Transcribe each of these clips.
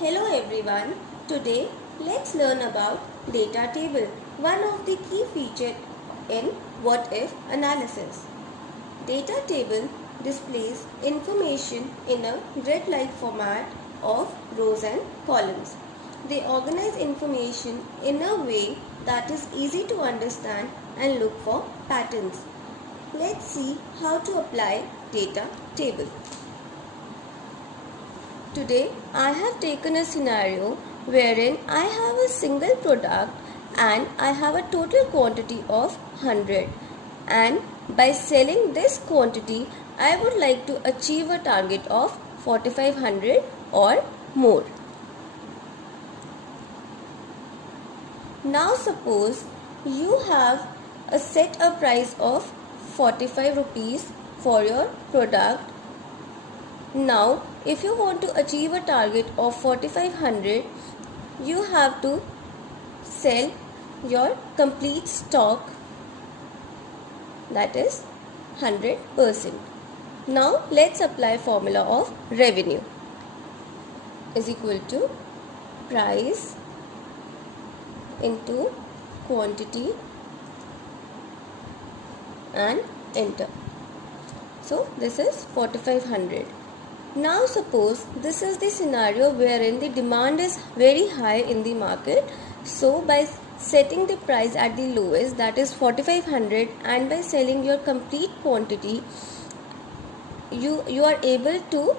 Hello everyone. Today let's learn about data table, one of the key features in what if analysis. Data table displays information in a grid-like format of rows and columns. They organize information in a way that is easy to understand and look for patterns. Let's see how to apply data table. Today I have taken a scenario wherein I have a single product and I have a total quantity of 100, and by selling this quantity I would like to achieve a target of 4500 or more. Now suppose you have a set a price of 45 rupees for your product. Now, if you want to achieve a target of 4500, you have to sell your complete stock, that is 100%. Now, let's apply formula of revenue is equal to price into quantity and enter. So, this is 4500. Now suppose this is the scenario wherein the demand is very high in the market. So by setting the price at the lowest, that is 4500, and by selling your complete quantity, you are able to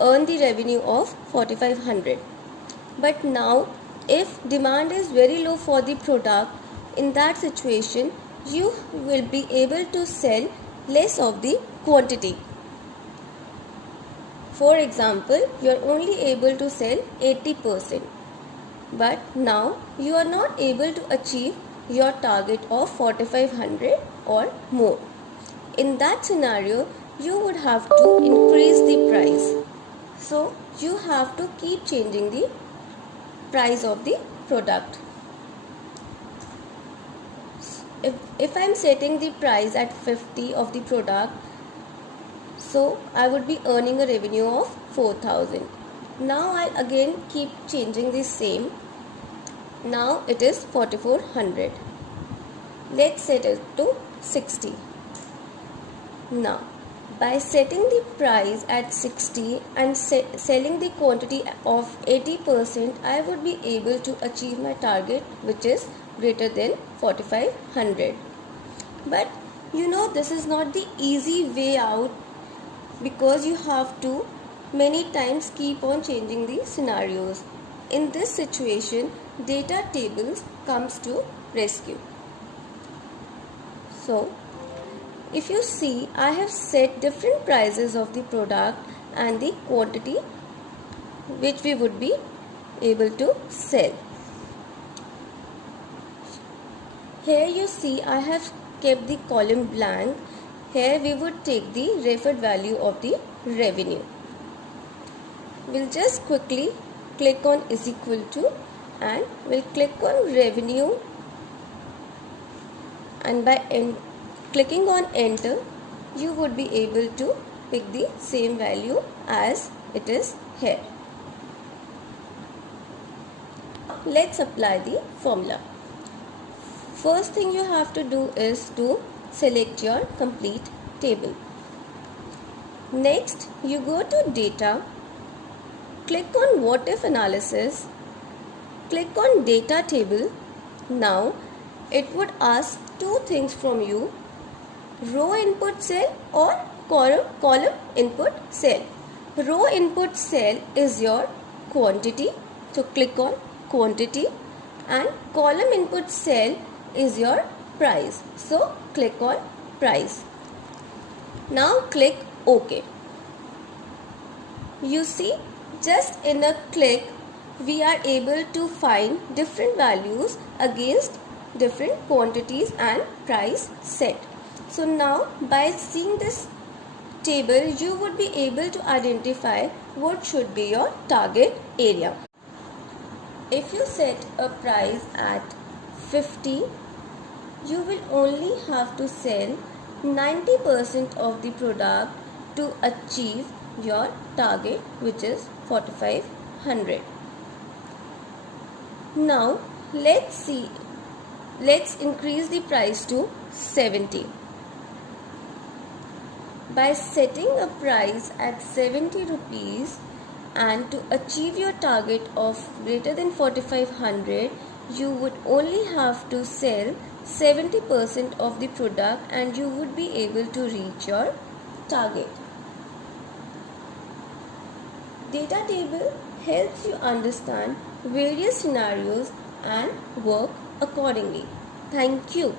earn the revenue of 4500. But now if demand is very low for the product, in that situation you will be able to sell less of the quantity. For example, you are only able to sell 80%, but now you are not able to achieve your target of 4500 or more. In that scenario, you would have to increase the price. So, you have to keep changing the price of the product. If I am setting the price at 50 of the product, so I would be earning a revenue of 4000. Now I'll again keep changing the same. Now it is 4400. Let's set it to 60. Now by setting the price at 60 and selling the quantity of 80%, I would be able to achieve my target, which is greater than 4500. But you know, this is not the easy way out, because you have to many times keep on changing the scenarios. In this situation, data tables comes to rescue. So, if you see, I have set different prices of the product and the quantity which we would be able to sell. Here you see I have kept the column blank. Here we would take the referred value of the revenue. We'll just quickly click on is equal to, and we'll click on revenue, and by clicking on enter, you would be able to pick the same value as it is here. Let's apply the formula. First thing you have to do is to select your complete table. Next, you go to data, click on what if analysis, click on data table. Now it would ask two things from you: row input cell or column input cell. Row input cell is your quantity, so click on quantity, and column input cell is your price, so click on price. Now click OK. You see, just in a click we are able to find different values against different quantities and price set. So now by seeing this table, you would be able to identify what should be your target area. If you set a price at 50, you will only have to sell 90% of the product to achieve your target, which is 45 100. Now let's increase the price to 70. By setting a price at 70 rupees and to achieve your target of greater than 4500, you would only have to sell 70% of the product and you would be able to reach your target. Data table helps you understand various scenarios and work accordingly. Thank you.